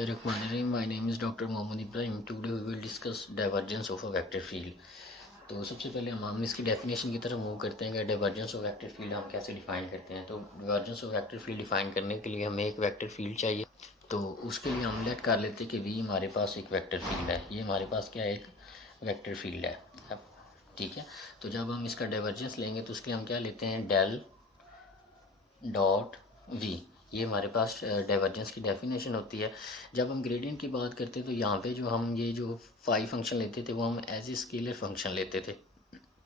Bismillahirrahmanirrahim. My name is Dr. Mohammad Ibrahim. Today we will discuss divergence of a vector field. तो सबसे पहले हम इसकी definition की तरफ मूव करते हैं कि डाइवर्जेंस ऑफ वेक्टर फील्ड हम कैसे डिफाइन करते हैं। तो divergence of vector field define करने के लिए हमें एक वेक्टर फील्ड चाहिए। तो उसके लिए हम लेट कर लेते हैं कि वी हमारे पास एक वेक्टर फील्ड है। ये हमारे पास क्या है, एक वेक्टर फील्ड है। अब ठीक है, तो जब हम इसका डाइवर्जेंस लेंगे तो उसके हम क्या लेते हैं, डेल डॉट वी। ये हमारे पास डाइवर्जेंस की डेफिनेशन होती है। जब हम ग्रेडियंट की बात करते हैं तो यहाँ पे जो हम ये जो फाई फंक्शन लेते थे वो हम एज ए स्केलर फंक्शन लेते थे,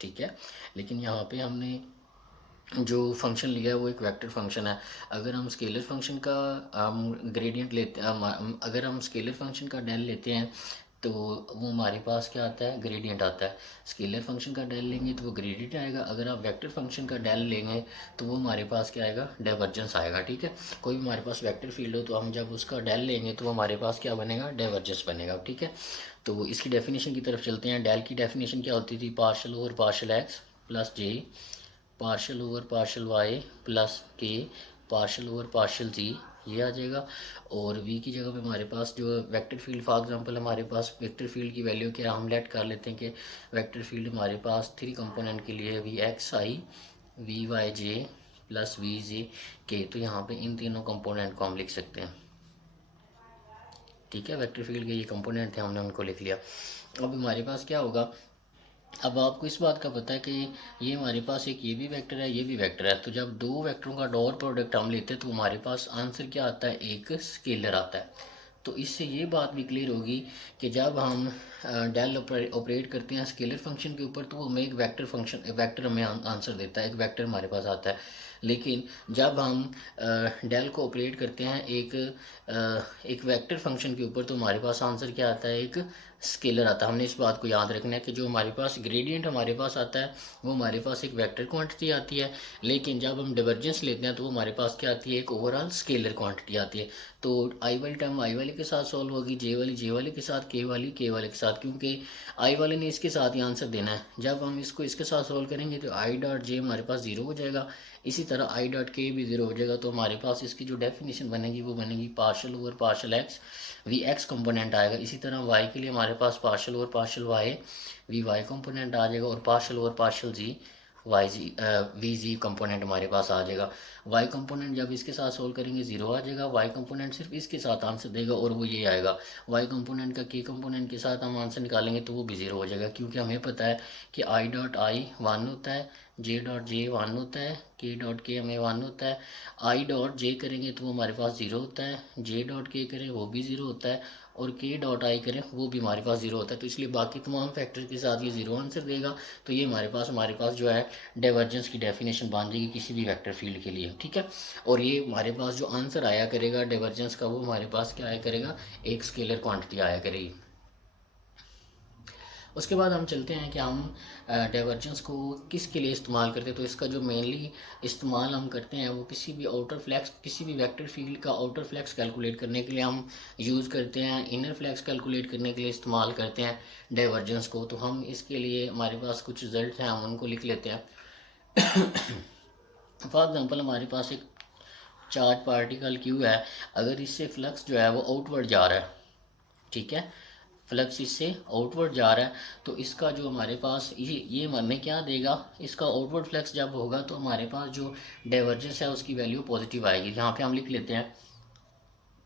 ठीक है। लेकिन यहाँ पे हमने जो फंक्शन लिया है वो एक वेक्टर फंक्शन है। अगर हम स्केलर फंक्शन का ग्रेडियंट लेते अगर हम स्केलर फंक्शन का डेल लेते हैं तो वो हमारे पास क्या आता है, ग्रेडियंट आता है। स्केलर फंक्शन का डेल लेंगे तो वो ग्रेडियंट आएगा। अगर आप वेक्टर फंक्शन का डेल लेंगे तो वो हमारे पास क्या आएगा, डाइवर्जेंस आएगा, ठीक है। कोई भी हमारे पास वेक्टर फील्ड हो तो हम जब उसका डेल लेंगे तो वो हमारे पास क्या बनेगा, डाइवर्जेंस बनेगा, ठीक है। तो इसकी डेफिनेशन की तरफ चलते हैं। डेल की डेफिनेशन क्या होती थी, partial over partial X plus J partial over partial Y plus K partial over partial Z, ये आ जाएगा। और v की जगह पे हमारे पास जो वेक्टर फील्ड, फॉर एग्जांपल हमारे पास वेक्टर फील्ड की वैल्यू क्या हम लेट कर लेते हैं कि वेक्टर फील्ड हमारे पास 3 कंपोनेंट के लिए V X I V Y J plus V J K. तो यहाँ पे इन तीनों कंपोनेंट को हम लिख सकते हैं, ठीक है। वेक्टर फील्ड के ये कंपोनेंट थे, हमने उनको लिख लिया। अब हमारे पास क्या होगा, अब आपको इस बात का पता है कि ये हमारे पास एक ये भी वेक्टर है, ये भी वेक्टर है। तो जब दो वेक्टरों का डॉट प्रोडक्ट हम लेते हैं तो हमारे पास आंसर क्या आता है, एक स्केलर आता है। तो इससे ये बात भी क्लियर होगी कि जब हम डेल ऑपरेट करते हैं स्केलर फंक्शन के ऊपर तो वो हमें एक वेक्टर फंक्शन, वेक्टर हमें आंसर देता है, एक वेक्टर हमारे पास आता है। लेकिन जब हम डेल को ऑपरेट करते हैं एक वेक्टर फंक्शन के ऊपर तो हमारे पास आंसर क्या आता है, एक स्केलर आता है। हमने इस बात को याद रखना है कि जो हमारे पास ग्रेडियंट हमारे पास आता है वो हमारे पास एक वेक्टर क्वांटिटी आती है। लेकिन जब हम डाइवर्जेंस लेते हैं तो वो हमारे पास क्या आती है, एक ओवरऑल स्केलर क्वांटिटी आती है। तो आई वाली टर्म आई वाले के साथ सॉल्व होगी, जे वाली जे वाले के साथ, के वाली के वाले के साथ, क्योंकि आई वाले ने इसके साथ ही आंसर देना है। जब हम इसको इसके साथ सॉल्व करेंगे तो आई डॉट जे हमारे पास ज़ीरो हो जाएगा, इसी तरह आई डॉट के भी ज़ीरो हो जाएगा। तो हमारे पास इसकी जो डेफिनेशन बनेगी वो बनेगी partial over partial X V X component आएगा। इसी तरह वाई के लिए हमारे पास partial over partial why we Y component आ जाएगा, और partial over partial Z Y Z we Z component हमारे पास आ जाएगा। वाई कंपोनेंट जब इसके साथ सोल्व करेंगे ज़ीरो आ जाएगा, वाई कंपोनेंट सिर्फ इसके साथ आंसर देगा और वो ये आएगा। वाई कंपोनेंट का के कंपोनेंट के साथ हम आंसर निकालेंगे तो वो भी ज़ीरो हो जाएगा, क्योंकि हमें पता है कि आई डॉट आई वन होता है, जे डॉट जे वन होता है, के डॉट के हमें वन होता है। आई डॉट जे करेंगे तो वो हमारे पास ज़ीरो होता है, जे डॉट के करें वो भी ज़ीरो होता है, और के डॉट आई करें वो भी हमारे पास ज़ीरो होता है। तो इसलिए बाकी तमाम फैक्टर के साथ ये ज़ीरो आंसर देगा। तो ये हमारे पास जो है डाइवर्जेंस की डेफिनेशन बन जाएगी किसी भी वेक्टर फील्ड के लिए, ठीक है। और ये हमारे पास जो आंसर आया करेगा डाइवर्जेंस का वो हमारे पास क्या आया करेगा, एक स्केलर क्वांटिटी आया करेगी। उसके बाद हम चलते हैं कि हम डाइवर्जेंस को किसके लिए इस्तेमाल करते हैं। तो इसका जो मेनली इस्तेमाल हम करते हैं वो किसी भी आउटर फ्लैक्स, किसी भी वेक्टर फील्ड का आउटर फ्लैक्स कैलकुलेट करने के लिए हम यूज़ करते हैं, इनर फ्लैक्स कैलकुलेट करने के लिए इस्तेमाल करते हैं डाइवर्जेंस को। तो हम इसके लिए हमारे पास कुछ रिजल्ट हैं, हम उनको लिख लेते हैं। फॉर एग्जांपल हमारे पास एक चार्ज पार्टिकल क्यू है, अगर इससे फ्लक्स जो है वो आउटवर्ड जा रहा है, ठीक है, फ्लक्स इससे आउटवर्ड जा रहा है, तो इसका जो हमारे पास ये हमें क्या देगा, इसका आउटवर्ड फ्लक्स जब होगा तो हमारे पास जो डाइवर्जेंस है उसकी वैल्यू पॉजिटिव आएगी। यहाँ पे हम लिख लेते हैं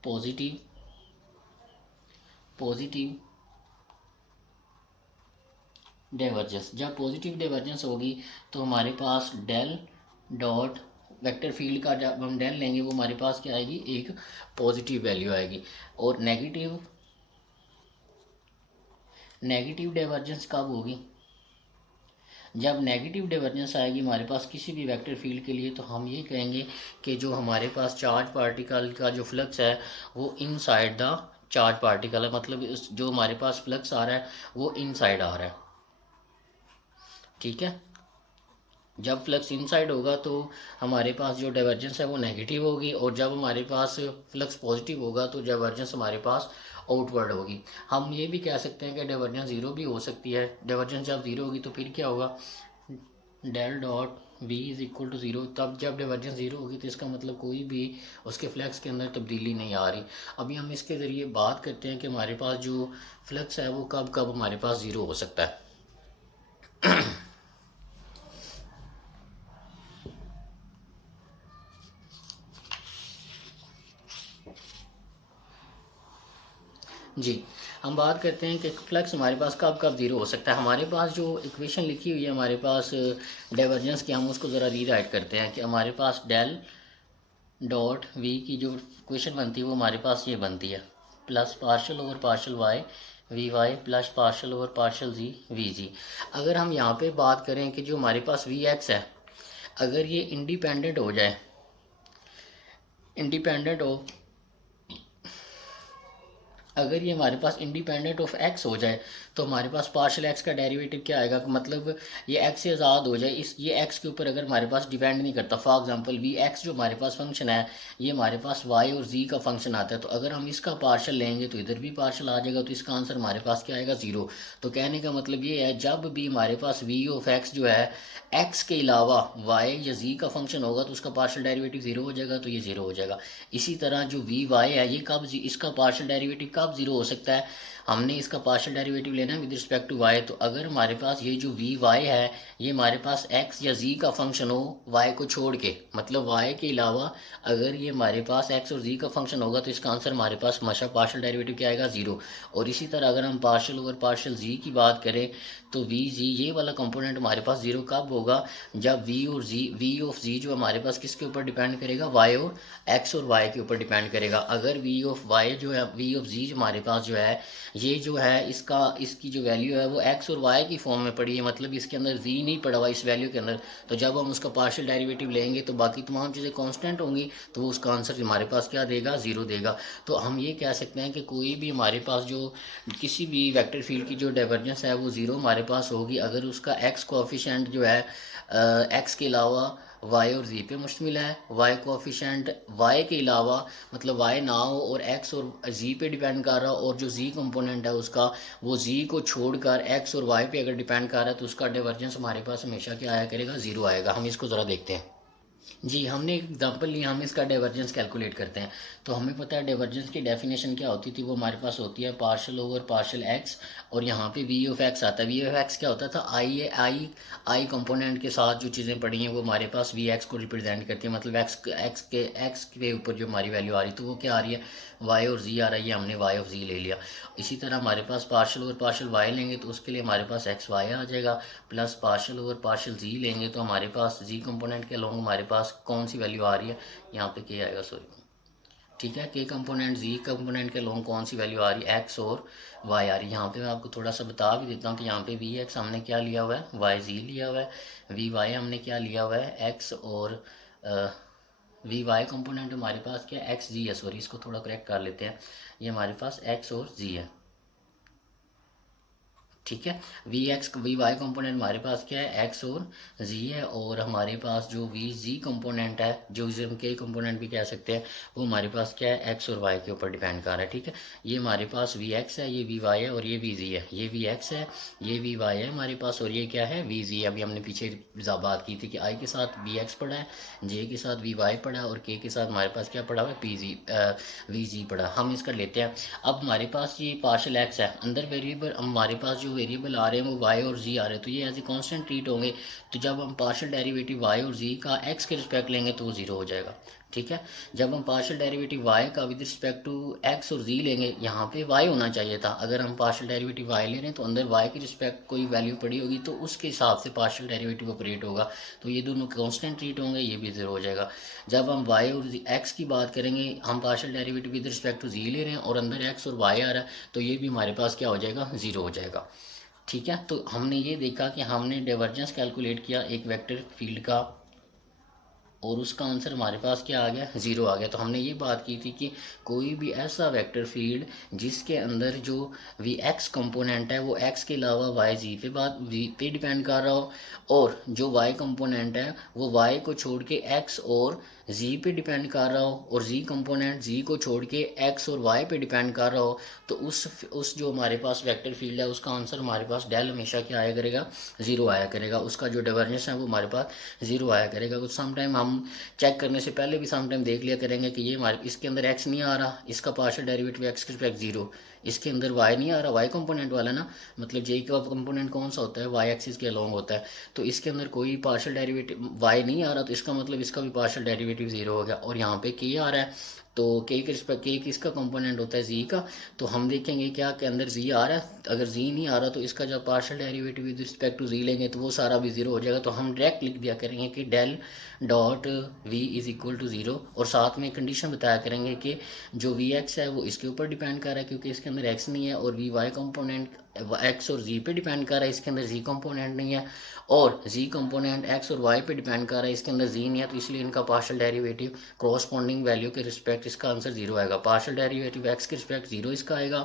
पॉजिटिव पॉजिटिव डाइवर्जेंस। जब पॉजिटिव डाइवर्जेंस होगी तो हमारे पास डेल डॉट वेक्टर फील्ड का जब हम डेल लेंगे वो हमारे पास क्या आएगी, एक पॉजिटिव वैल्यू आएगी। और नेगेटिव डाइवर्जेंस कब होगी, जब नेगेटिव डाइवर्जेंस आएगी हमारे पास किसी भी वेक्टर फील्ड के लिए, तो हम ये कहेंगे कि जो हमारे पास चार्ज पार्टिकल का जो फ्लक्स है वो इनसाइड द चार्ज पार्टिकल है, मतलब जो हमारे पास फ्लक्स आ रहा है वो इनसाइड आ रहा है, ठीक है। जब फ्लक्स इनसाइड होगा तो हमारे पास जो डाइवर्जेंस है वो नेगेटिव होगी, और जब हमारे पास फ्लक्स पॉजिटिव होगा तो डाइवर्जेंस हमारे पास आउटवर्ड होगी। हम ये भी कह सकते हैं कि डाइवर्जेंस ज़ीरो भी हो सकती है। डाइवर्जेंस जब ज़ीरो होगी तो फिर क्या होगा, del dot v is equal to zero, तब जब डाइवर्जेंस ज़ीरो होगी तो इसका मतलब कोई भी उसके फ्लक्स के अंदर तब्दीली नहीं आ रही। अभी हम इसके ज़रिए बात करते हैं कि हमारे पास जो फ्लक्स है वो कब कब हमारे पास ज़ीरो हो सकता है। जी, हम बात करते हैं कि फ्लक्स हमारे पास कब कब ज़ीरो हो सकता है। हमारे पास जो इक्वेशन लिखी हुई है हमारे पास डाइवर्जेंस की, हम उसको ज़रा रीराइट करते हैं कि हमारे पास डेल डॉट वी की जो इक्वेशन बनती है वो हमारे पास ये बनती है, plus partial over partial why we y plus partial over partial z we z. अगर हम यहाँ पे बात करें कि जो हमारे पास वी एक्स है, अगर ये इंडिपेंडेंट हो जाए, इंडिपेंडेंट हो अगर ये हमारे पास इंडिपेंडेंट ऑफ एक्स हो जाए तो हमारे पास पार्शल एक्स का डेरिवेटिव क्या आएगा, मतलब ये एक्स से आज़ाद हो जाए, इस ये एक्स के ऊपर अगर हमारे पास डिपेंड नहीं करता। फॉर एग्जांपल वी एक्स जो हमारे पास फंक्शन है ये हमारे पास वाई और जी का फंक्शन आता है, तो अगर हम इसका पार्शल लेंगे तो इधर भी पार्शल आ जाएगा, तो इसका आंसर हमारे पास क्या आएगा, ज़ीरो। तो कहने का मतलब ये है जब भी हमारे पास वी ऑफ एक्स जो है एक्स के अलावा वाई या जी का फंक्शन होगा तो उसका पार्शल डेरिवेटिव ज़ीरो हो जाएगा, तो ये ज़ीरो हो जाएगा। इसी तरह जो वी वाई है ये कब इसका पार्शल डेरिवेटिव कब ज़ीरो हो सकता है, हमने इसका पार्शियल डेरिवेटिव लेना है विद रिस्पेक्ट टू वाई। तो अगर हमारे पास ये जो वी वाई है ये हमारे पास एक्स या जी का फंक्शन हो वाई को छोड़ के, मतलब वाई के अलावा अगर ये हमारे पास एक्स और जी का फंक्शन होगा तो इसका आंसर हमारे पास हमेशा पार्शियल डेरिवेटिव क्या आएगा, ज़ीरो। और इसी तरह अगर हम पार्शियल ओवर पार्शियल जी की बात करें तो वी जी ये वाला कंपोनेंट हमारे पास ज़ीरो कब होगा, जब वी ऑफ जी जो हमारे पास किसके ऊपर डिपेंड करेगा, वाई और एक्स और वाई के ऊपर डिपेंड करेगा। अगर वी ऑफ वाई जो है, वी ऑफ जी हमारे पास जो है ये जो है इसकी जो वैल्यू है वो एक्स और वाई की फॉर्म में पड़ी है, मतलब इसके अंदर जी नहीं पड़ा हुआ इस वैल्यू के अंदर, तो जब हम उसका पार्शियल डेरिवेटिव लेंगे तो बाकी तमाम चीज़ें कांस्टेंट होंगी, तो वो उसका आंसर हमारे पास क्या देगा, ज़ीरो देगा। तो हम ये कह सकते हैं कि कोई भी हमारे पास जो किसी भी वेक्टर फील्ड की जो डाइवर्जेंस है वो ज़ीरो हमारे पास होगी अगर उसका एक्स कोएफिशिएंट जो है एक्स के अलावा वाई और जी पे मुश्तमिल है, वाई कोएफिशिएंट वाई के अलावा मतलब वाई ना हो और एक्स और जी पे डिपेंड कर रहा हो, और जो जी कंपोनेंट है उसका वो जी को छोड़कर एक्स और वाई पे अगर डिपेंड कर रहा है तो उसका डाइवर्जेंस हमारे पास हमेशा क्या आया करेगा, ज़ीरो आएगा। हम इसको ज़रा देखते हैं। जी, हमने एक एग्जांपल लिया, हम इसका डाइवर्जेंस कैलकुलेट करते हैं। तो हमें पता है डाइवर्जेंस की डेफिनेशन क्या होती थी, वो हमारे पास होती है पार्शियल ओवर पार्शियल एक्स, और यहाँ पे वी ऑफ एक्स आता है। वी ऑफ एक्स क्या होता था, आई कंपोनेंट के साथ जो चीज़ें पड़ी हैं वो हमारे पास वी एक्स को रिप्रेजेंट करती है, मतलब एक्स के ऊपर जो हमारी वैल्यू आ रही तो वो क्या आ रही है, वाई और जी आ रही है, हमने वाई ऑफ जी ले लिया। इसी तरह हमारे पास पार्शियल ओवर पार्शियल वाई लेंगे तो उसके लिए हमारे पास एक्स वाई आ जाएगा, प्लस पार्शियल ओवर पार्शियल जी लेंगे तो हमारे पास जी कंपोनेंट के अलोंग हमारे पास कौन सी वैल्यू आ रही है, यहाँ पे के आएगा, सॉरी, ठीक है, के कंपोनेंट जी कंपोनेंट के अलोंग कौन सी वैल्यू आ रही है, एक्स और वाई आ रही है। यहाँ पे मैं आपको थोड़ा सा बता भी देता हूँ कि यहाँ पे वी एक्स हमने क्या लिया हुआ है, वाई जी लिया हुआ है, वी वाई हमने क्या लिया हुआ है, एक्स और वी वाई कंपोनेंट हमारे पास क्या है, एक्स जी है, सॉरी इसको थोड़ा करेक्ट कर लेते हैं, ये हमारे पास एक्स और जी है, ठीक है। वी वाई कंपोनेंट हमारे पास क्या है, एक्स और जी है, और हमारे पास जो वी जी कंपोनेंट है, जो इसे हम के कंपोनेंट भी कह सकते हैं, वो हमारे पास क्या है, एक्स और वाई के ऊपर डिपेंड कर रहा है, ठीक है। ये हमारे पास वी एक्स है, ये वी वाई है और ये वी जी है, ये वी एक्स है, ये वी वाई है हमारे पास, और ये क्या है, वी जी। अभी हमने पीछे बात की थी कि आई के साथ वी एक्स पड़ा है, जे के साथ वी वाई पड़ा है और के साथ हमारे पास क्या पड़ा हुआ है, वी जी पड़ा। हम इसका लेते हैं। अब हमारे पास ये पार्शल एक्स है, अंदर वेरिएबल हमारे पास जो वेरिएबल आ रहे हैं वो वाई और जी आ रहे हैं, तो ये एज ए कांस्टेंट ट्रीट होंगे। तो जब हम पार्शियल डेरिवेटिव वाई और जी का एक्स के रिस्पेक्ट लेंगे तो वो ज़ीरो हो जाएगा, ठीक है। जब हम पार्शियल डेरिवेटिव वाई का विद रिस्पेक्ट टू एक्स और जी लेंगे, यहाँ पे वाई होना चाहिए था, अगर हम पार्शियल डेरिवेटिव वाई ले रहे हैं तो अंदर वाई की रिस्पेक्ट कोई वैल्यू पड़ी होगी तो उसके हिसाब से पार्शियल डेरिवेटिव ऑपरेट होगा, तो ये दोनों कांस्टेंट ट्रीट होंगे, ये भी ज़ीरो हो जाएगा। जब हम वाई और एक्स की बात करेंगे, हम partial derivative with respect to Z ले रहे हैं और अंदर एक्स और वाई आ रहा है, तो ये भी हमारे पास क्या हो जाएगा, ज़ीरो हो जाएगा, ठीक है। तो हमने ये देखा कि हमने डाइवर्जेंस कैलकुलेट किया एक वेक्टर फील्ड का और उसका आंसर हमारे पास क्या आ गया, ज़ीरो आ गया। तो हमने ये बात की थी कि कोई भी ऐसा वेक्टर फील्ड जिसके अंदर जो वी एक्स कंपोनेंट है वो एक्स के अलावा वाई जी पे डिपेंड कर रहा हो, और जो वाई कंपोनेंट है वो वाई को छोड़ के एक्स और जी पे डिपेंड कर रहा हो और जी कंपोनेंट जी को छोड़ के एक्स और वाई पे डिपेंड कर रहा हो, तो उस जो हमारे पास वेक्टर फील्ड है उसका आंसर हमारे पास डेल हमेशा क्या आया करेगा, ज़ीरो आया करेगा। उसका जो डाइवर्जेंस है वो हमारे पास ज़ीरो आया करेगा। कुछ समटाइम हम चेक करने से पहले भी समटाइम देख लिया करेंगे कि ये हमारे इसके अंदर एक्स नहीं आ रहा, इसका पार्शियल डेरिवेटिव एक्स के रिस्पेक्ट ज़ीरो, इसके अंदर वाई नहीं आ रहा, वाई कंपोनेंट वाला ना, मतलब जे का कंपोनेंट कौन सा होता है, वाई एक्सिस के अलोंग होता है, तो इसके अंदर कोई पार्शियल डेरिवेटिव वाई नहीं आ रहा, तो इसका मतलब इसका भी पार्शियल डेरिवेटिव ज़ीरो हो गया। और यहाँ पे के आ रहा है, तो के के रिस्पेक्ट के किसका कंपोनेंट होता है, जी का, तो हम देखेंगे क्या के अंदर जी आ रहा है, अगर जी नहीं आ रहा तो इसका जब partial derivative with respect to Z लेंगे तो वो सारा भी ज़ीरो हो जाएगा। तो हम डायरेक्ट लिख दिया करेंगे कि del dot v is equal to zero, और साथ में कंडीशन बताया करेंगे कि जो वी एक्स है वो इसके ऊपर डिपेंड कर रहा है क्योंकि इसके अंदर एक्स नहीं है, और वी वाई कंपोनेंट एक्स और जी पे डिपेंड कर रहा है, इसके अंदर जी कंपोनेंट नहीं है, और जी कंपोनेंट एक्स और वाई पे डिपेंड कर रहा है, इसके अंदर जी नहीं है, तो इसलिए इनका पार्शियल डेरिवेटिव कॉरस्पॉन्डिंग वैल्यू के रिस्पेक्ट इसका आंसर जीरो आएगा। पार्शियल डेरिवेटिव एक्स के रिस्पेक्ट जीरो इसका आएगा,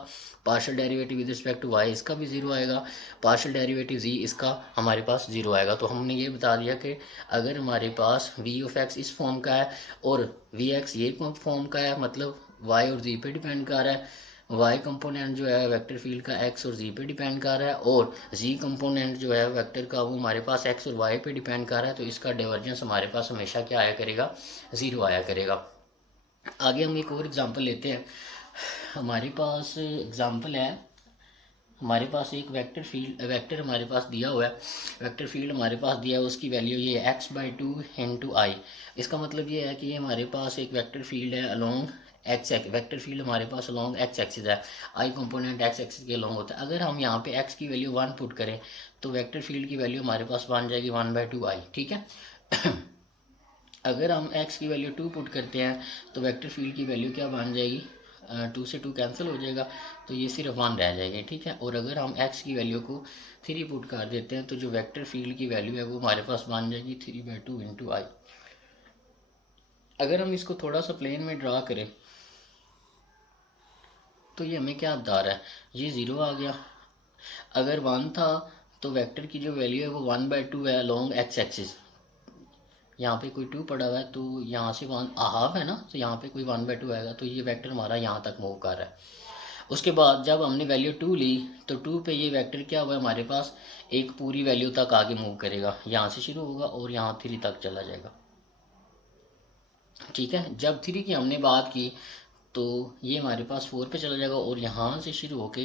partial derivative with respect to y इसका भी जीरो आएगा, पार्शियल डेरिवेटिव जी इसका हमारे पास जीरो आएगा। तो हमने ये बता दिया कि अगर हमारे पास वी ऑफ एक्स इस फॉर्म का है और वी एक्स ये फॉर्म का है, मतलब वाई और जी पे डिपेंड कर रहा है, वाई कंपोनेंट जो है वेक्टर फील्ड का एक्स और जी पे डिपेंड कर रहा है, और जी कंपोनेंट जो है वेक्टर का वो हमारे पास एक्स और वाई पे डिपेंड कर रहा है, तो इसका डाइवर्जेंस हमारे पास हमेशा क्या आया करेगा, ज़ीरो आया करेगा। आगे हम एक और एग्जांपल लेते हैं। हमारे पास एग्जांपल है, हमारे पास एक वेक्टर हमारे पास दिया हुआ है, वेक्टर फील्ड हमारे पास दिया है, उसकी वैल्यू ये x/2 इंटू आई। इसका मतलब ये है कि ये हमारे पास एक वेक्टर फील्ड है along x x, vector field हमारे पास अलोंग एक्स एक्सिस है, आई कंपोनेंट एक्स एक्सिस के अलोंग होता है। अगर हम यहाँ पे x की वैल्यू 1 पुट करें तो वेक्टर फील्ड की वैल्यू हमारे पास बन जाएगी 1/2 आई, ठीक है। अगर हम x की वैल्यू 2 पुट करते हैं तो वेक्टर फील्ड की वैल्यू क्या बन जाएगी, 2 से 2 कैंसिल हो जाएगा, तो ये सिर्फ 1 रह जाएगी, ठीक है। और अगर हम x की वैल्यू को 3 पुट कर देते हैं तो जो वेक्टर फील्ड की वैल्यू है वो हमारे पास बन जाएगी 3/2 इंटू आई। अगर हम इसको थोड़ा सा प्लेन में ड्रा करें तो ये हमें क्या बता रहा है, ये ज़ीरो आ गया। अगर 1 था तो वेक्टर की जो वैल्यू है वो 1/2 है अलोंग एक्स एक्सिस, यहाँ पे कोई 2 पड़ा हुआ है तो यहाँ से 1 हाफ है ना, तो यहाँ पे कोई 1/2 आएगा, तो ये वेक्टर हमारा यहाँ तक मूव कर रहा है। उसके बाद जब हमने वैल्यू 2 ली तो 2 पे ये वेक्टर क्या हुआ हमारे पास, एक पूरी वैल्यू तक आगे मूव करेगा, यहाँ से शुरू होगा और यहाँ 3 तक चला जाएगा, ठीक है। जब 3 की हमने बात की तो ये हमारे पास 4 पे चला जाएगा और यहाँ से शुरू होके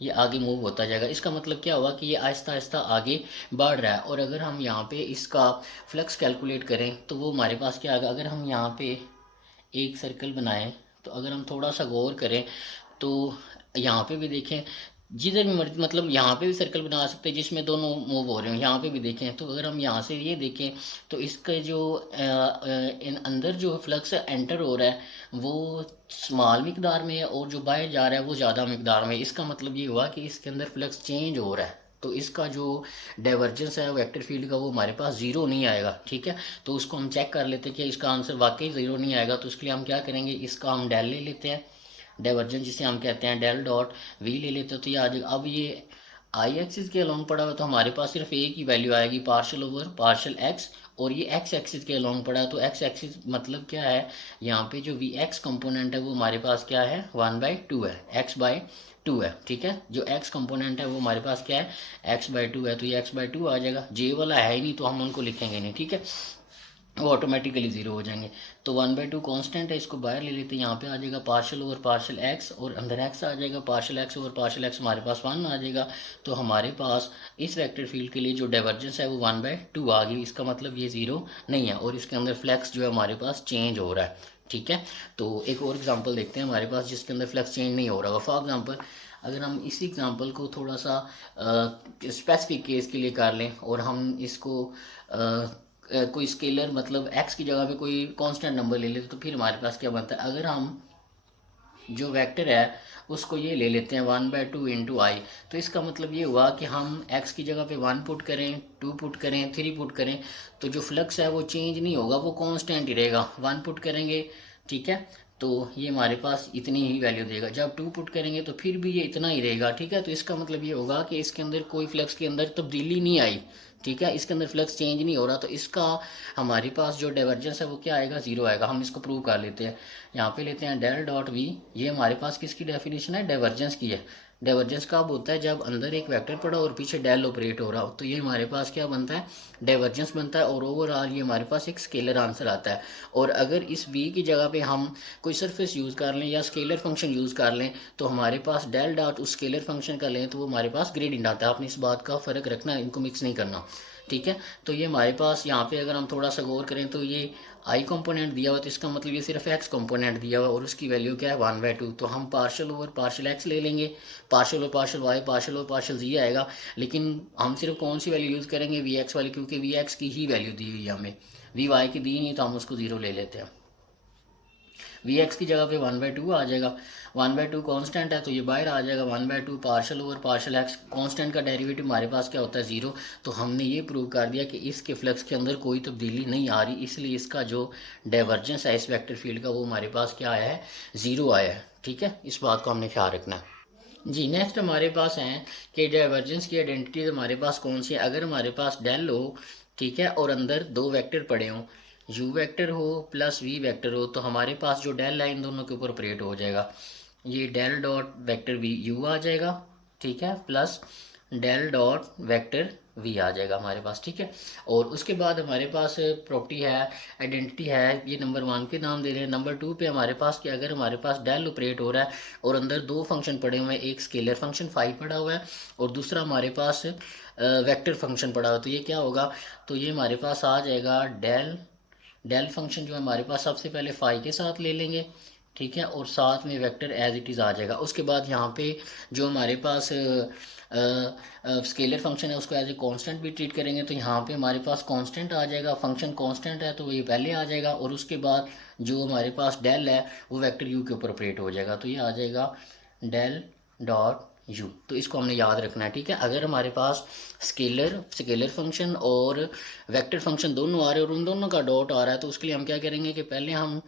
ये आगे मूव होता जाएगा। इसका मतलब क्या हुआ कि ये आहिस्ता आहिस्ता आगे बढ़ रहा है। और अगर हम यहाँ पे इसका फ्लक्स कैलकुलेट करें तो वो हमारे पास क्या आएगा, अगर हम यहाँ पे एक सर्कल बनाएं तो अगर हम थोड़ा सा गौर करें तो यहाँ पे भी देखें, जिधर भी मर्जी, मतलब यहाँ पे भी सर्कल बना सकते हैं जिसमें दोनों मूव हो रहे हो, यहाँ पे भी देखें। तो अगर हम यहाँ से ये देखें तो इसका जो इन अंदर जो फ्लक्स एंटर हो रहा है वो स्मॉल मिकदार में है और जो बाहर जा रहा है वो ज़्यादा मिकदार में। इसका मतलब ये हुआ कि इसके अंदर फ्लक्स चेंज हो रहा है, तो इसका जो डाइवर्जेंस है वेक्टर फील्ड का वो हमारे पास ज़ीरो नहीं आएगा, ठीक है। तो उसको हम चेक कर लेते हैं कि इसका आंसर वाकई ज़ीरो नहीं आएगा, तो उसके लिए हम क्या करेंगे, इसका हम डेल ले लेते हैं, डाइवर्जेंस जिसे हम कहते हैं डेल डॉट वी ले लेते हैं, तो ये आ जाएगा। अब ये आई एक्सिस के अलोंग पड़ा हुआ तो हमारे पास सिर्फ एक ही वैल्यू आएगी, पार्शियल ओवर पार्शियल एक्स, और ये एक्स एक्सिस के अलोंग पड़ा है, तो एक्स एक्सिस मतलब क्या है, यहाँ पे जो वी एक्स कंपोनेंट है वो हमारे पास क्या है, 1/2 है, x/2 है, ठीक है। जो x कंपोनेंट है वो हमारे पास क्या है, x/2 है, तो ये x/2 आ जाएगा। जे वाला है ही नहीं तो हम उनको लिखेंगे नहीं, ठीक है, वो ऑटोमेटिकली ज़ीरो हो जाएंगे। तो 1/2 कांस्टेंट है, इसको बाहर ले लेते हैं, यहाँ पे आ जाएगा पार्शियल ओवर पार्शियल एक्स और अंदर एक्स आ जाएगा, partial x over partial x हमारे पास 1 आ जाएगा। तो हमारे पास इस वेक्टर फील्ड के लिए जो डाइवर्जेंस है वो 1/2 आ गई। इसका मतलब ये ज़ीरो नहीं है और इसके अंदर फ्लक्स जो है हमारे पास चेंज हो रहा है, ठीक है। तो एक और एग्जाम्पल देखते हैं हमारे पास जिसके अंदर फ्लक्स चेंज नहीं हो रहा होगा। फॉर एग्जाम्पल अगर हम इसी एग्जाम्पल को थोड़ा सा स्पेसिफिक केस के लिए कर लें और हम इसको कोई स्केलर मतलब x की जगह पे कोई कांस्टेंट नंबर ले लेते तो फिर हमारे पास क्या बनता है, अगर हम जो वेक्टर है उसको ये ले लेते हैं 1/2 इंटू आई, तो इसका मतलब ये हुआ कि हम x की जगह पे 1 पुट करें, 2 पुट करें, 3 पुट करें तो जो फ्लक्स है वो चेंज नहीं होगा, वो कांस्टेंट ही रहेगा। 1 पुट करेंगे, ठीक है, तो ये हमारे पास इतनी ही वैल्यू देगा। जब 2 पुट करेंगे तो फिर भी ये इतना ही रहेगा, ठीक है। तो इसका मतलब ये होगा कि इसके अंदर कोई फ्लक्स के अंदर तब्दीली नहीं आई, ठीक है, इसके अंदर फ्लक्स चेंज नहीं हो रहा, तो इसका हमारे पास जो डाइवर्जेंस है वो क्या आएगा, ज़ीरो आएगा। हम इसको प्रूव कर लेते हैं। यहाँ पे लेते हैं डेल डॉट वी, ये हमारे पास किसकी डेफिनेशन है, डाइवर्जेंस की है। डाइवर्जेंस कब होता है, जब अंदर एक वेक्टर पड़ा और पीछे डेल ऑपरेट हो रहा हो, तो ये हमारे पास क्या बनता है, डाइवर्जेंस बनता है। और ओवरऑल ये हमारे पास एक स्केलर आंसर आता है। और अगर इस वी की जगह पे हम कोई सरफेस यूज़ कर लें या स्केलर फंक्शन यूज़ कर लें, तो हमारे पास डेल डॉट उस स्केलर फंक्शन का लें तो वो हमारे पास ग्रेडियंट आता है। आपने इस बात का फ़र्क रखना, इनको मिक्स नहीं करना। ठीक है, तो ये हमारे पास यहाँ पे अगर हम थोड़ा सा गौर करें तो ये आई कंपोनेंट दिया हुआ, तो इसका मतलब ये सिर्फ एक्स कंपोनेंट दिया हुआ और उसकी वैल्यू क्या है 1/2। तो हम पार्शियल ओवर पार्शियल एक्स ले लेंगे, पार्शियल और पार्शियल वाई, पार्शियल और पार्शियल जी आएगा। लेकिन हम सिर्फ कौन सी वैल्यू यूज़ करेंगे, वी एक्स वाली, क्योंकि वी एक्स की ही वैल्यू दी हुई है हमें, वी वाई की दी नहीं, तो हम उसको ज़ीरो ले लेते हैं। वी एक्स की जगह पे 1/2 आ जाएगा। 1/2 कांस्टेंट है तो ये बाहर आ जाएगा। 1/2 partial over partial x, constant का डेरिवेटिव हमारे पास क्या होता है, ज़ीरो। तो हमने ये प्रूव कर दिया कि इसके फ्लक्स के अंदर कोई तब्दीली नहीं आ रही, इसलिए इसका जो डाइवर्जेंस है इस वेक्टर फील्ड का वो हमारे पास क्या आया है, ज़ीरो आया है। ठीक है, इस बात को हमने ख्याल रखना है। जी, नेक्स्ट हमारे पास हैं कि डाइवर्जेंस की आइडेंटिटीज हमारे पास कौन सी है। अगर हमारे पास डेल हो, ठीक है, और अंदर दो वेक्टर पड़े हों, यू वेक्टर हो प्लस वी वेक्टर हो, तो हमारे पास जो डेल है इन दोनों के ऊपर ऑपरेट हो जाएगा। ये del dot vector V U आ जाएगा, ठीक है, plus del dot vector V आ जाएगा हमारे पास। ठीक है, और उसके बाद हमारे पास प्रॉपर्टी है, आइडेंटिटी है, ये नंबर 1 के नाम दे रहे हैं। नंबर 2 पे हमारे पास कि अगर हमारे पास डेल ऑपरेट हो रहा है और अंदर दो फंक्शन पड़े हुए हैं, एक स्केलर फंक्शन फाई पड़ा हुआ है और दूसरा हमारे पास वेक्टर फंक्शन पड़ा हुआ है, तो ये क्या होगा, तो ये हमारे पास आ जाएगा डेल, डेल फंक्शन जो है हमारे पास सबसे पहले फाई के साथ ले लेंगे, ठीक है, और साथ में वेक्टर एज इट इज़ आ जाएगा। उसके बाद यहाँ पे जो हमारे पास स्केलर फंक्शन है उसको एज ए कांस्टेंट भी ट्रीट करेंगे, तो यहाँ पे हमारे पास कांस्टेंट आ जाएगा, फंक्शन कांस्टेंट है तो ये पहले आ जाएगा। और उसके बाद जो हमारे पास डेल है वो वेक्टर यू के ऊपर ऑपरेट हो जाएगा, तो ये आ जाएगा डेल डॉट यू। तो इसको हमने याद रखना है। ठीक है, अगर हमारे पास स्केलर फंक्शन और वेक्टर फंक्शन दोनों आ रहे हैं और उन दोनों का डॉट आ रहा है, तो उसके लिए हम क्या करेंगे कि पहले हम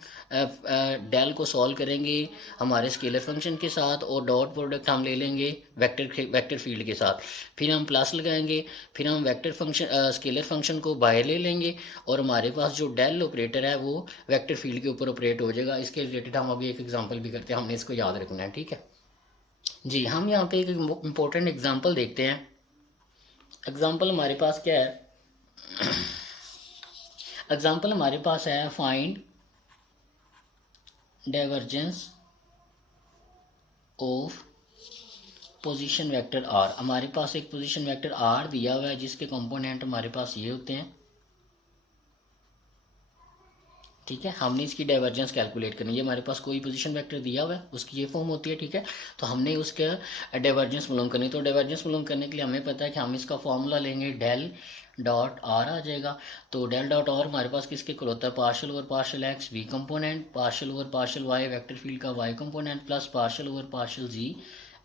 डेल को सॉल्व करेंगे हमारे स्केलर फंक्शन के साथ और डॉट प्रोडक्ट हम ले लेंगे वेक्टर फील्ड के साथ, फिर हम प्लस लगाएंगे, फिर हम वेक्टर फंक्शन स्केलर फंक्शन को बाहर ले लेंगे और हमारे पास जो डेल ऑपरेटर है वो वेक्टर फील्ड के ऊपर ऑपरेट हो जाएगा। इसके रिलेटेड हम अभी एक एग्जांपल भी करते हैं, हमने इसको याद रखना है। ठीक है जी, हम यहाँ पे एक इम्पोर्टेंट एग्जांपल देखते हैं। एग्जांपल हमारे पास क्या है, एग्जांपल हमारे पास है find divergence of position vector r. हमारे पास एक पोजीशन वेक्टर आर दिया हुआ है जिसके कंपोनेंट हमारे पास ये होते हैं। ठीक है, हमने इसकी डाइवर्जेंस कैलकुलेट करनी है। ये हमारे पास कोई पोजीशन वेक्टर दिया हुआ है, उसकी ये फॉर्म होती है। ठीक है, तो हमने उसका डाइवर्जेंस मालूम करनी, तो डाइवर्जेंस मालूम करने के लिए हमें पता है कि हम इसका फॉर्मूला लेंगे, डेल डॉट आर आ जाएगा। तो डेल डॉट आर हमारे पास किसके इक्वल होता है, partial over partial X V component, partial over partial Y vector field का Y component, plus partial over partial Z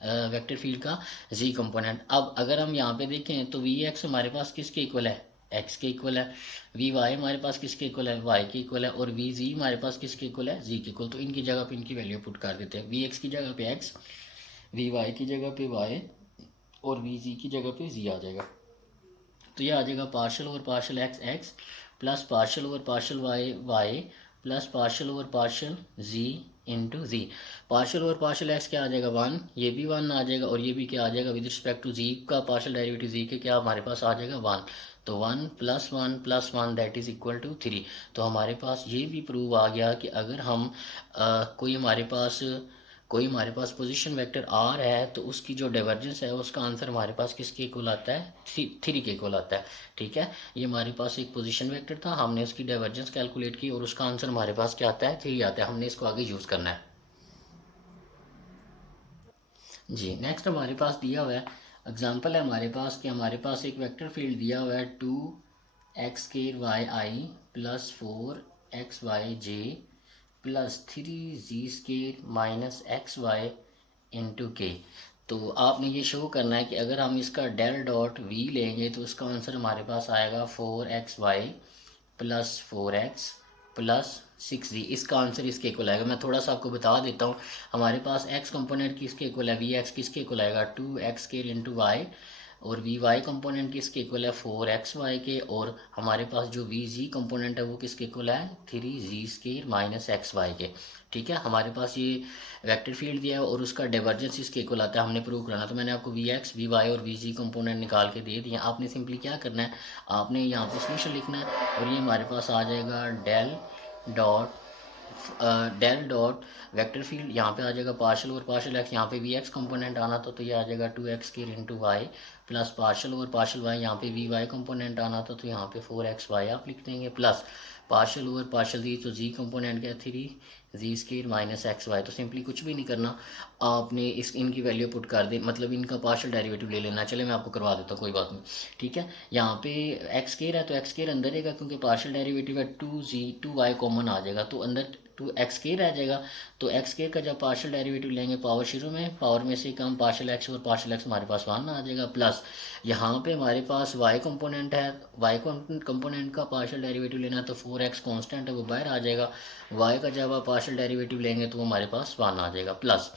vector field का जी कंपोनेंट। अब अगर हम यहाँ पे देखें तो वी एक्स हमारे पास किसके इक्वल है, एक्स के इक्वल है, वी वाई हमारे पास किसके इक्वल है, वाई के इक्वल है, और वी जी हमारे पास किसके इक्वल है, जी के इक्वल। तो इनकी जगह पे इनकी वैल्यू पुट कर देते हैं, वी एक्स की जगह पे एक्स, वी वाई की जगह पे वाई और वी जी की जगह पे जी आ जाएगा। तो ये आ जाएगा partial over partial X X plus partial over partial Y Y plus partial over partial Z into Z. Partial over partial X क्या आ जाएगा 1, ये भी 1 आ जाएगा, और ये भी क्या आ जाएगा विद रिस्पेक्ट टू जी का पार्शियल डेरिवेटिव जी के क्या हमारे पास आ जाएगा 1। तो 1 plus 1 plus 1 that is equal to 3। तो हमारे पास ये भी प्रूव आ गया कि अगर हम कोई हमारे पास पोजीशन वेक्टर आर है तो उसकी जो डाइवर्जेंस है उसका आंसर हमारे पास किसके इक्वल आता है, 3 के इक्वल आता है। ठीक है, ये हमारे पास एक पोजीशन वेक्टर था, हमने उसकी डाइवर्जेंस कैलकुलेट की और उसका आंसर हमारे पास क्या आता है, 3 आता है। हमने इसको आगे यूज़ करना है। जी, नेक्स्ट हमारे पास दिया हुआ है एग्जाम्पल है हमारे पास कि हमारे पास एक वेक्टर फील्ड दिया हुआ है 2x² plus 4xyj plus 3z² -xy तो आपने ये शो करना है कि अगर हम इसका डेल डॉट वी लेंगे तो उसका आंसर हमारे पास आएगा 4xy plus 4x plus 6z। इसका आंसर इसके इक्वल आएगा। मैं थोड़ा सा आपको बता देता हूँ, हमारे पास x कंपोनेंट किसके इक्वल है, वी एक्स किसके इक्वल आएगा 2x² इंटू वाई और वी वाई कंपोनेंट किसके इक्वल है 4xy के, और हमारे पास जो वी जी कंपोनेंट है वो किसके इक्वल है 3z² माइनस XY के। ठीक है, हमारे पास ये वेक्टर फील्ड दिया है और उसका डाइवर्जेंस इसके इक्वल आता है, हमने प्रूव करना। तो मैंने आपको वी एक्स वी वाई और वी जी कंपोनेंट निकाल के दे दिए। आपने सिंपली क्या करना है, आपने यहाँ पे सोल्यूशन लिखना है और ये हमारे पास आ जाएगा डेल डॉट वेक्टर फील्ड, यहाँ पे आ जाएगा पार्शल और पार्शल एक्स, यहाँ पे वी एक्स कंपोनेंट आना था तो ये आ जाएगा 2x² into y plus partial और पार्शल वाई, यहाँ पे वी वाई कंपोनेंट आना था तो यहाँ पे 4xy आप लिख देंगे प्लस पार्शल ओवर पार्शल जी, तो जी कंपोनेंट क्या 3z² माइनस XY। तो सिंपली कुछ भी नहीं करना, आपने इनकी वैल्यू पुट कर दी, मतलब इनका पार्शल डेरिवेटिव ले लेना। चले मैं आपको करवा देता हूँ, कोई बात नहीं। ठीक है, यहाँ पे x² है तो x² अंदर रहेगा क्योंकि पार्शल डेरिवेटिव है 2y कॉमन आ जाएगा तो अंदर 2x² रह जाएगा। तो x² का जब पार्शल डेरिवेटिव लेंगे पावर शुरू में, पावर में से कम पार्शल x और पार्शल x हमारे पास 1 आ जाएगा प्लस यहाँ पे हमारे पास y कंपोनेंट है, y कंपोनेंट का पार्शल डेरिवेटिव लेना है तो 4x कांस्टेंट है वो बाहर आ जाएगा, y का जब आप पार्शल डेरिवेटिव लेंगे तो हमारे पास 1 आ जाएगा प्लस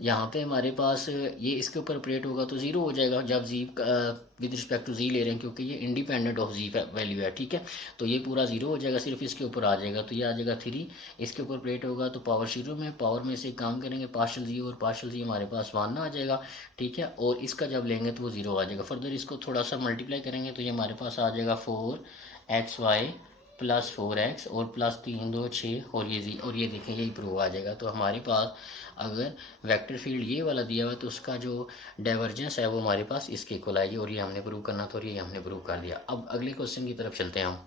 यहाँ पे हमारे पास ये इसके ऊपर ऑपरेट होगा तो ज़ीरो हो जाएगा जब जी विद रिस्पेक्ट टू जी ले रहे हैं क्योंकि ये इंडिपेंडेंट ऑफ जी वैल्यू है। ठीक है, तो ये पूरा ज़ीरो हो जाएगा, सिर्फ इसके ऊपर आ जाएगा तो ये आ जाएगा 3, इसके ऊपर ऑपरेट होगा तो पावर शुरू में, पावर में से काम करेंगे पार्शल जी और पार्शल जी हमारे पास 1 आ जाएगा। ठीक है, और इसका जब लेंगे तो वो ज़ीरो आ जाएगा। फर्दर इसको थोड़ा सा मल्टीप्लाई करेंगे तो ये हमारे पास आ जाएगा 4xy प्लस 4x और प्लस 3 2 6 और ये जी, और ये देखें यही प्रूव आ जाएगा। तो हमारे पास अगर वेक्टर फील्ड ये वाला दिया हुआ है तो उसका जो डाइवर्जेंस है वो हमारे पास इसके इक्वल आएगी, और ये हमने प्रूव करना था और ये हमने प्रूव कर दिया। अब अगले क्वेश्चन की तरफ चलते हैं हम।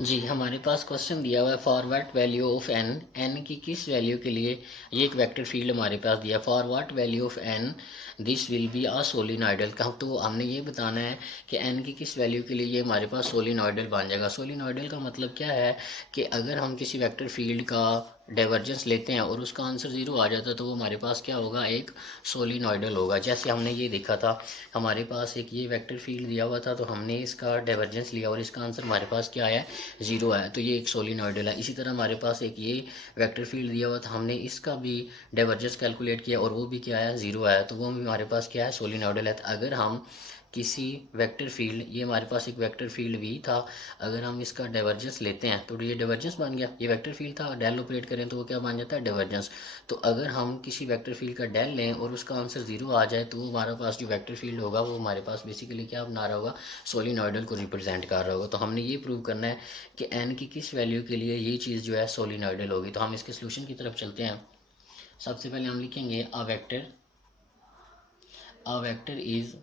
जी, हमारे पास क्वेश्चन दिया हुआ है for what value of n, n की किस वैल्यू के लिए ये एक वेक्टर फील्ड हमारे पास दिया, for what value of N this will be a solenoidal का। तो हमने ये बताना है कि एन की किस वैल्यू के लिए ये हमारे पास सोलिनॉइडल बन जाएगा। सोलिनॉइडल का मतलब क्या है कि अगर हम किसी वेक्टर फील्ड का डाइवर्जेंस लेते हैं और उसका आंसर ज़ीरो आ जाता है तो वो हमारे पास क्या होगा, एक सोलिनॉइडल होगा। जैसे हमने ये देखा था, हमारे पास एक ये वेक्टर फील्ड दिया हुआ था तो हमने इसका डाइवर्जेंस लिया और इसका आंसर हमारे पास क्या आया, ज़ीरो आया, तो ये एक सोलिनॉइडल है। इसी तरह हमारे पास एक ये वेक्टर फील्ड दिया हुआ था, हमने इसका भी डाइवर्जेंस कैलकुलेट किया और वो भी क्या आया, ज़ीरो आया, तो वो भी हमारे पास क्या है, सोलिनॉइडल है। तो अगर हम किसी वेक्टर फील्ड, ये हमारे पास एक वेक्टर फील्ड वी था, अगर हम इसका डाइवर्जेंस लेते हैं तो ये डाइवर्जेंस बन गया, ये वेक्टर फील्ड था, डेल ऑपरेट करें तो वो क्या बन जाता है, डाइवर्जेंस। तो अगर हम किसी वेक्टर फील्ड का डेल लें और उसका आंसर ज़ीरो आ जाए तो हमारे पास जो वेक्टर फील्ड होगा वो हमारे पास बेसिकली क्या बना रहा होगा, सोलिनॉइडल को रिप्रेजेंट कर रहा होगा। तो हमने ये प्रूव करना है कि एन की किस वैल्यू के लिए ये चीज़ जो है सोलिनॉइडल होगी। तो हम इसके सोल्यूशन की तरफ चलते हैं। सबसे पहले हम लिखेंगे अ वेक्टर इज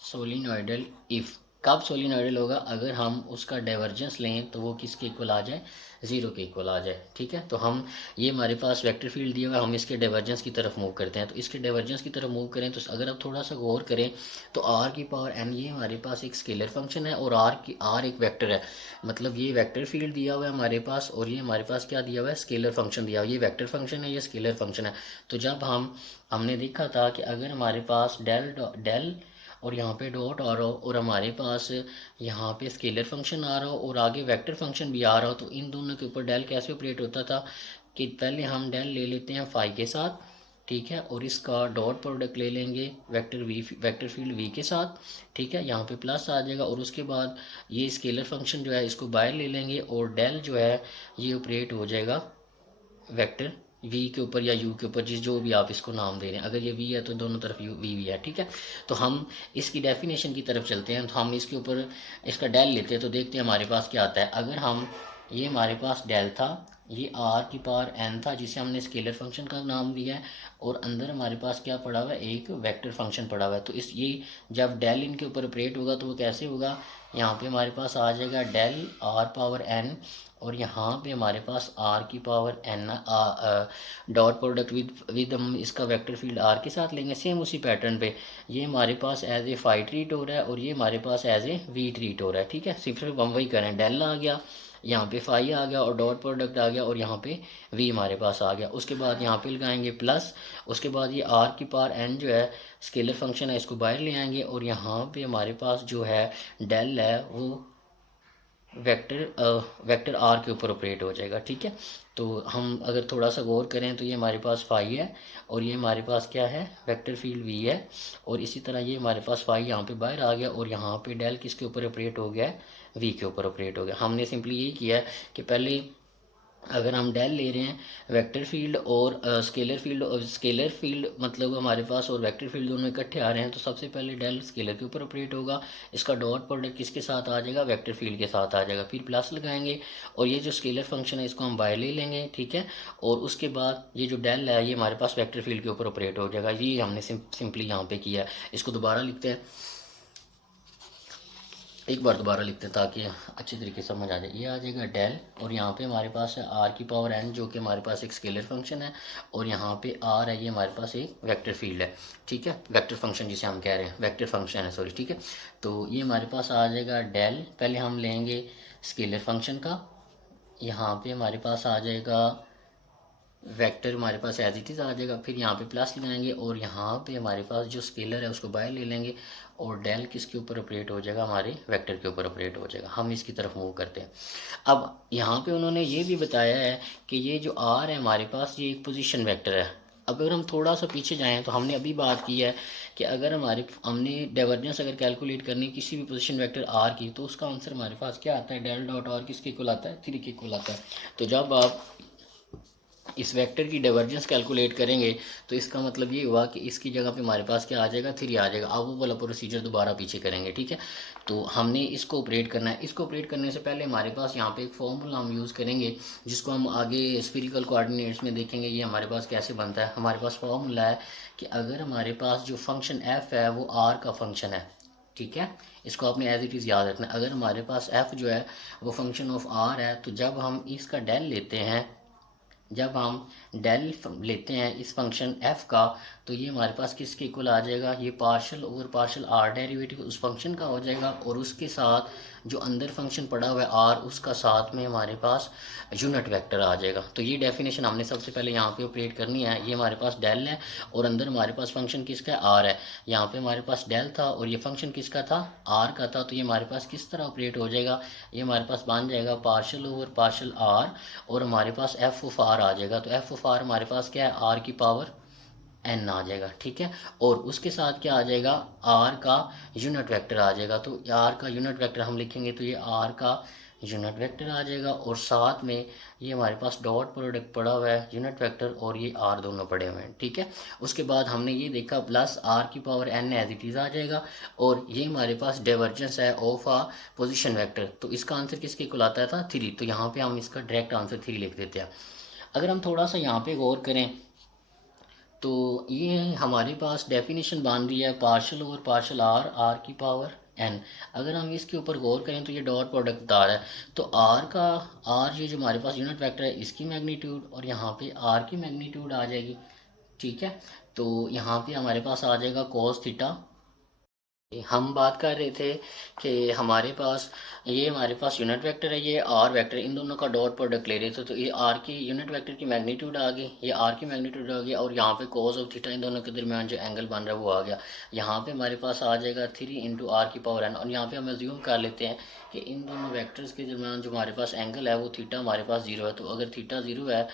सोलिनॉइडल इफ़, कब सोलिनॉइडल होगा, अगर हम उसका डाइवर्जेंस लें तो वो किसके इक्वल आ जाए, ज़ीरो के इक्वल आ जाए। ठीक है, तो हम ये हमारे पास वेक्टर फील्ड दिया हुआ है, हम इसके डाइवर्जेंस की तरफ मूव करते हैं। तो इसके डाइवर्जेंस की तरफ मूव करें तो अगर आप थोड़ा सा गौर करें तो आर की पावर एन ये हमारे पास एक स्केलर फंक्शन है और आर एक वेक्टर है, मतलब ये वेक्टर फील्ड दिया हुआ है हमारे पास और ये हमारे पास क्या दिया हुआ है, स्केलर फंक्शन दिया हुआ है। ये वेक्टर फंक्शन है, ये स्केलर फंक्शन है। तो जब हमने देखा था कि अगर हमारे पास डेल और यहाँ पे डॉट आ रहा हो और हमारे पास यहाँ पे स्केलर फंक्शन आ रहा हो और आगे वेक्टर फंक्शन भी आ रहा हो, तो इन दोनों के ऊपर डेल कैसे ऑपरेट होता था कि पहले हम डेल ले लेते हैं फाई के साथ, ठीक है, और इसका डॉट प्रोडक्ट ले लेंगे वेक्टर फील्ड वी के साथ, ठीक है, यहाँ पे प्लस आ जाएगा और उसके बाद ये स्केलर फंक्शन जो है इसको बाहर ले लेंगे और डेल जो है ये ऑपरेट हो जाएगा वेक्टर वी के ऊपर या यू के ऊपर, जिस जो भी आप इसको नाम दे रहे हैं। अगर ये वी है तो दोनों तरफ यू वी है, ठीक है। तो हम इसकी डेफिनेशन की तरफ चलते हैं। तो हम इसके ऊपर इसका डेल लेते हैं तो देखते हैं हमारे पास क्या आता है। अगर हम ये हमारे पास डेल था, ये आर की पावर एन था जिसे हमने स्केलर फंक्शन का नाम दिया है और अंदर हमारे पास क्या पड़ा हुआ है, एक वेक्टर फंक्शन पड़ा हुआ है। तो इस ये जब डेल इनके ऊपर ऑपरेट होगा तो वो कैसे होगा, यहाँ पे हमारे पास आ जाएगा डेल आर पावर एन और यहाँ पे हमारे पास आर की power n dot product with हम इसका वेक्टर फील्ड आर के साथ लेंगे सेम उसी पैटर्न पे। ये हमारे पास एज ए फाई ट्रीट हो रहा है और ये हमारे पास एज ए वी ट्रीट हो रहा है, ठीक है। सिर्फ हम वही करें, डेल आ गया, यहाँ पे फाई आ गया और डॉट प्रोडक्ट आ गया और यहाँ पे वी हमारे पास आ गया। उसके बाद यहाँ पे लगाएंगे प्लस, उसके बाद ये आर की पावर एन जो है स्केलर फंक्शन है इसको बाहर ले आएंगे और यहाँ पे हमारे पास जो है डेल है वो वेक्टर आर के ऊपर ऑपरेट हो जाएगा, ठीक है। तो हम अगर थोड़ा सा गौर करें तो ये हमारे पास फाई है और ये हमारे पास क्या है, वेक्टर फील्ड वी है। और इसी तरह ये हमारे पास फाई यहाँ पे बाहर आ गया और यहाँ पे डेल किसके ऊपर ऑपरेट हो गया है, वी के ऊपर ऑपरेट हो गया। हमने सिंपली यही किया है कि पहले अगर हम डेल ले रहे हैं वेक्टर फील्ड और स्केलर फील्ड, और स्केलर फील्ड मतलब हमारे पास और वेक्टर फील्ड दोनों इकट्ठे आ रहे हैं, तो सबसे पहले डेल स्केलर के ऊपर ऑपरेट होगा, इसका डॉट प्रोडक्ट किसके साथ आ जाएगा, वेक्टर फील्ड के साथ आ जाएगा, फिर प्लस लगाएंगे और ये जो स्केलर फंक्शन है इसको हम बाय ले लेंगे, ठीक है। और उसके बाद ये जो डेल है ये हमारे पास वेक्टर फील्ड के ऊपर ऑपरेट हो जाएगा। ये हमने सिंपली यहाँ पे किया है। इसको दोबारा लिखते हैं, एक बार दोबारा लिखते हैं ताकि अच्छी तरीके से समझ आ जाए। ये आ जाएगा डेल और यहाँ पे हमारे पास है आर की पावर एन जो कि हमारे पास एक स्केलर फंक्शन है, और यहाँ पे आर है ये हमारे पास एक वेक्टर फील्ड है, ठीक है, वेक्टर फंक्शन जिसे हम कह रहे हैं, वेक्टर फंक्शन है सॉरी, ठीक है। तो ये हमारे पास आ जाएगा डेल, पहले हम लेंगे स्केलर फंक्शन का, यहाँ पे हमारे पास आ जाएगा वेक्टर, हमारे पास एज इट इज़ आ जाएगा, फिर यहाँ पे प्लस लगाएंगे और यहाँ पे हमारे पास जो स्केलर है उसको बाहर ले लेंगे और डेल किसके ऊपर ऑपरेट हो जाएगा, हमारे वेक्टर के ऊपर ऑपरेट हो जाएगा। हम इसकी तरफ मूव करते हैं। अब यहाँ पे उन्होंने ये भी बताया है कि ये जो आर है हमारे पास ये एक पोजीशन वेक्टर है। अब अगर हम थोड़ा सा पीछे जाएं तो हमने अभी बात की है कि अगर हमने डाइवर्जेंस अगर कैलकुलेट करनी किसी भी पोजीशन वेक्टर आर की, तो उसका आंसर हमारे पास क्या आता है, डेल डॉट आर किसके इक्वल आता है, 3 के इक्वल आता है। तो जब आप इस वेक्टर की डाइवर्जेंस कैलकुलेट करेंगे तो इसका मतलब ये हुआ कि इसकी जगह पे हमारे पास क्या आ जाएगा, 3 आ जाएगा। अब वो वाला प्रोसीजर दोबारा पीछे करेंगे, ठीक है। तो हमने इसको ऑपरेट करना है। इसको ऑपरेट करने से पहले हमारे पास यहाँ पे एक फॉर्मूला हम यूज़ करेंगे जिसको हम आगे स्फीरिकल कोऑर्डिनेट्स में देखेंगे ये हमारे पास कैसे बनता है। हमारे पास फॉर्मूला है कि अगर हमारे पास जो फंक्शन एफ है वो आर का फंक्शन है, ठीक है, इसको आपने एज इट इज़ याद रखना है। अगर हमारे पास एफ जो है वो फंक्शन ऑफ आर है, तो जब हम इसका डेल लेते हैं, जब हम डेल लेते हैं इस फंक्शन एफ का, तो ये हमारे पास किसके इक्वल आ जाएगा, ये partial over partial r derivative उस फंक्शन का हो जाएगा और उसके साथ जो अंदर फंक्शन पड़ा हुआ है आर उसका साथ में हमारे पास यूनिट वेक्टर आ जाएगा। तो ये डेफिनेशन हमने सबसे पहले यहाँ पे ऑपरेट करनी है। ये हमारे पास डेल है और अंदर हमारे पास फंक्शन किसका है, आर है। यहाँ पे हमारे पास डेल था और ये फंक्शन किसका था, आर का था। तो ये हमारे पास किस तरह ऑपरेट हो जाएगा, ये हमारे पास बन जाएगा पार्शल ओवर पार्शल आर और हमारे पास एफ ऑफ आर आ जाएगा। तो एफ ऑफ आर हमारे पास क्या है, आर की पावर एन आ जाएगा, ठीक है। और उसके साथ क्या आ जाएगा, आर का यूनिट वेक्टर आ जाएगा। तो आर का यूनिट वेक्टर हम लिखेंगे तो ये आर का यूनिट वेक्टर आ जाएगा और साथ में ये हमारे पास डॉट प्रोडक्ट पड़ा हुआ है यूनिट वेक्टर और ये आर दोनों पड़े हुए हैं, ठीक है। उसके बाद हमने ये देखा प्लस आर की power N as it is आ जाएगा और ये हमारे पास डाइवर्जेंस है ऑफ आ पोजिशन वेक्टर। तो इसका आंसर किसके इक्वल आता था, 3। तो यहाँ पे हम इसका डायरेक्ट आंसर 3 लिख देते हैं। अगर हम थोड़ा सा यहाँ पे गौर करें तो ये हमारे पास डेफिनेशन बन रही है partial over partial r, r की पावर एन। अगर हम इसके ऊपर गौर करें तो ये डॉट प्रोडक्ट बता रहा है। तो आर का, आर ये जो हमारे पास यूनिट वेक्टर है इसकी मैग्नीट्यूड और यहाँ पे आर की मैग्नीट्यूड आ जाएगी, ठीक है। तो यहाँ पे हमारे पास आ जाएगा cos थीटा। हम बात कर रहे थे कि हमारे पास ये हमारे पास यूनिट वेक्टर है, ये आर वेक्टर, इन दोनों का डॉट प्रोडक्ट ले रहे थे। तो ये आर की यूनिट वेक्टर की मैग्नीट्यूड आ गई, ये आर की मैग्नीट्यूड आ गई और यहाँ पे cos ऑफ थीटा इन दोनों के दरमियान जो एंगल बन रहा है वो आ गया। यहाँ पे हमारे पास आ जाएगा 3 इंटू आर की पावर एन। और यहाँ पे हम एज्यूम कर लेते हैं कि इन दोनों वेक्टर्स के दरमियान जो हमारे पास एंगल है वो थीटा हमारे पास 0 है। तो अगर थीटा 0 है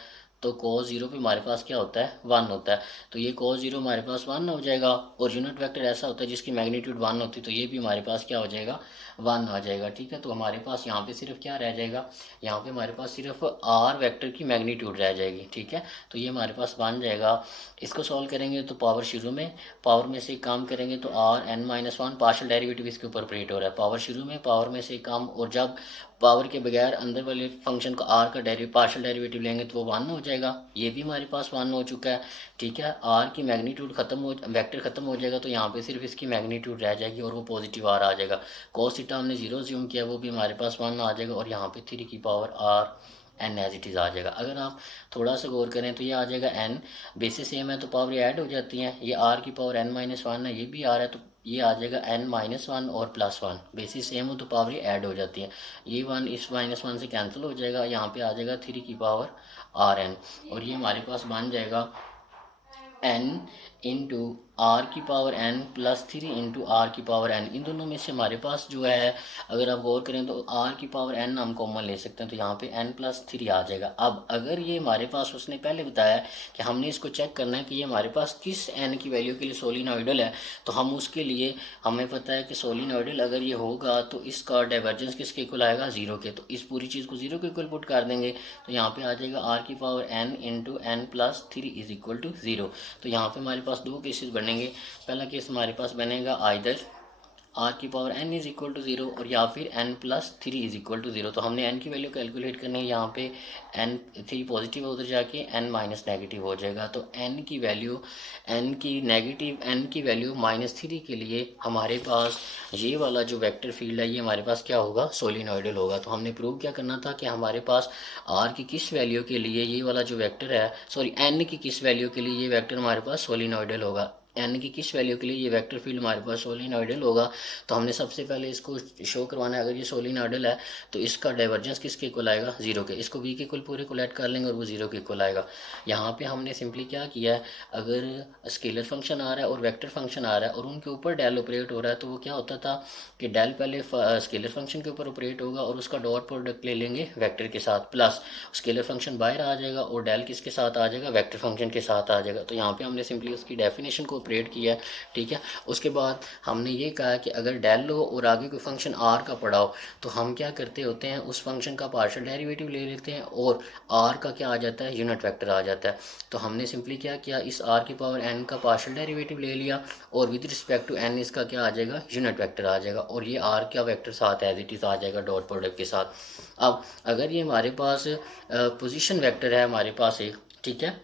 तो cos 0 पे हमारे पास क्या होता है, 1 होता है। तो ये cos 0 हमारे पास 1 हो जाएगा और यूनिट वेक्टर ऐसा होता है जिसकी मैग्नीट्यूड 1 होती है, तो ये भी हमारे पास क्या हो जाएगा, 1 आ जाएगा, ठीक है। तो हमारे पास यहाँ पे सिर्फ क्या रह जाएगा, यहाँ पे हमारे पास सिर्फ आर वेक्टर की मैग्नीट्यूड रह जाएगी, ठीक है। तो ये हमारे पास बन जाएगा। इसको सॉल्व करेंगे तो पावर शुरू में, पावर में से काम करेंगे तो r n minus 1 partial derivative इसके ऊपर ऑपरेट हो रहा है, पावर शुरू में, पावर में से काम, और जब पावर के बगैर अंदर वाले फंक्शन का आर का पार्शल डेरिवेटिव लेंगे तो वो 1 हो जाएगा। ये भी हमारे पास 1 हो चुका है, ठीक है। आर की मैग्नीट्यूड खत्म हो, वेक्टर खत्म हो जाएगा तो यहाँ पे सिर्फ इसकी मैग्नीट्यूड रह जाएगी और वो पॉजिटिव आर आ जाएगा। cos थीटा हमने 0 ज्यूम किया, वो भी हमारे पास 1 आ जाएगा और यहाँ पे 3 की power R N as it is आ जाएगा। अगर आप थोड़ा सा गौर करें तो ये आ जाएगा एन, बेसिस सेम है तो पावर ऐड हो जाती हैं। ये आर की पावर एन माइनस 1 है, ये भी आर है तो ये आ जाएगा एन माइनस 1 और प्लस 1, बेसिस सेम हो तो पावर ये ऐड हो जाती है। ये 1 इस माइनस 1 से कैंसिल हो जाएगा, यहाँ पे आ जाएगा 3 की पावर आर एन और ये हमारे पास बन जाएगा एन इंटू आर की power n plus 3 into r की पावर एन। इन दोनों में से हमारे पास जो है, अगर आप गौर करें तो आर की पावर एन हम कॉमन ले सकते हैं, तो यहाँ पे एन प्लस 3 आ जाएगा। अब अगर ये हमारे पास, उसने पहले बताया कि हमने इसको चेक करना है कि ये हमारे पास किस एन की वैल्यू के लिए सोलिनॉइडल है, तो हम उसके लिए, हमें पता है कि सोलिनॉइडल अगर ये होगा तो इसका डाइवर्जेंस किसके इक्वल आएगा, जीरो के। तो इस पूरी चीज़ को जीरो के इक्वल पुट कर देंगे, तो यहाँ पे आ जाएगा आर की power n into n plus 3 is equal to zero. तो यहाँ पे हमारे पास दो केसेस बनेंगे। पहला केस हमारे पास बनेगा आइदर आर की power n is equal to zero और या फिर n plus 3 is equal to zero. तो हमने एन की वैल्यू कैलकुलेट करनी है, यहाँ पे एन 3 पॉजिटिव है, उधर जाके एन माइनस नेगेटिव हो जाएगा। तो एन की वैल्यू, एन की वैल्यू -3 के लिए हमारे पास ये वाला जो वेक्टर फील्ड है ये हमारे पास क्या होगा, सोलिनॉइडल होगा। तो हमने प्रूव क्या करना था कि हमारे पास आर की किस वैल्यू के लिए ये वाला जो वेक्टर है, सॉरी एन की किस वैल्यू के लिए ये वेक्टर हमारे पास सोलिनॉइडल होगा, एन की किस वैल्यू के लिए ये वेक्टर फील्ड हमारे पास सोलिनॉइडल होगा। तो हमने सबसे पहले इसको शो करवाना है, अगर ये सोलिनॉइडल है तो इसका डाइवर्जेंस किसके इक्वल आएगा, जीरो के। इसको वी के इक्वल पूरे को ऐड कर लेंगे और वो जीरो के इक्वल आएगा। यहाँ पे हमने सिंपली क्या किया है, अगर स्केलर फंक्शन आ रहा है और वेक्टर फंक्शन आ रहा है और उनके ऊपर डेल ऑपरेट हो रहा है, तो वो क्या होता था कि डेल पहले स्केलर फंक्शन के ऊपर ऑपरेट होगा और उसका डॉट प्रोडक्ट ले लेंगे वेक्टर के साथ, प्लस स्केलर फंक्शन बाहर आ जाएगा और डेल किसके साथ आ जाएगा, वेक्टर फंक्शन के साथ आ जाएगा। तो यहाँ पे हमने सिंपली उसकी डेफिनेशन को ऑपरेट किया है, ठीक है। उसके बाद हमने ये कहा कि अगर डेल हो और आगे कोई फंक्शन आर का पड़ा हो, तो हम क्या करते होते हैं, उस फंक्शन का पार्शियल डेरिवेटिव ले लेते हैं और आर का क्या आ जाता है, यूनिट वेक्टर आ जाता है। तो हमने सिंपली क्या किया, इस आर की पावर एन का पार्शियल डेरिवेटिव ले लिया और विद रिस्पेक्ट टू एन इसका क्या आ जाएगा, यूनिट वेक्टर आ जाएगा, और ये आर का वेक्टर साथ एज इट इज़ आ जाएगा डॉट प्रोडक्ट के साथ। अब अगर ये हमारे पास पोजीशन वेक्टर है हमारे पास एक, ठीक है,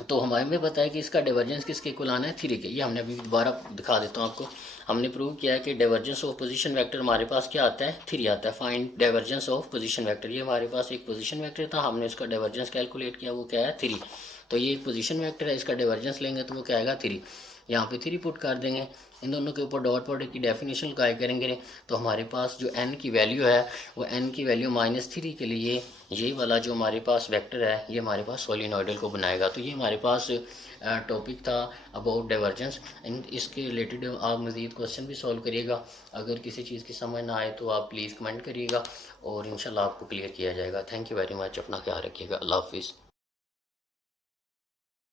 तो हमारे में पता है कि इसका डाइवर्जेंस किसके इक्वल आना है, 3 के। ये हमने अभी दोबारा दिखा देता हूँ आपको। हमने प्रूव किया है कि डाइवर्जेंस ऑफ पोजीशन वेक्टर हमारे पास क्या आता है, 3 आता है। Find divergence of position vector, ये हमारे पास एक पोजीशन वेक्टर था, हमने इसका डाइवर्जेंस कैलकुलेट किया, वो क्या है, 3। तो ये एक पोजीशन वेक्टर है, इसका डाइवर्जेंस लेंगे तो वो क्या आएगा, 3। यहाँ पे 3 पुट कर देंगे, इन दोनों के ऊपर डॉट प्रोडक्ट की डेफिनेशन काय करेंगे, तो हमारे पास जो n की वैल्यू है वो n की वैल्यू -3 के लिए ये वाला जो हमारे पास वेक्टर है ये हमारे पास सोलिनॉइडल को बनाएगा। तो ये हमारे पास टॉपिक था अबाउट डाइवर्जेंस। इसके रिलेटेड आप मज़ीद क्वेश्चन भी सॉल्व करिएगा। अगर किसी चीज़ की समझ ना आए तो आप प्लीज़ कमेंट करिएगा और इंशाल्लाह आपको क्लियर किया जाएगा। थैंक यू वेरी मच, अपना ख्याल रखिएगा। अल्लाह हाफिज़।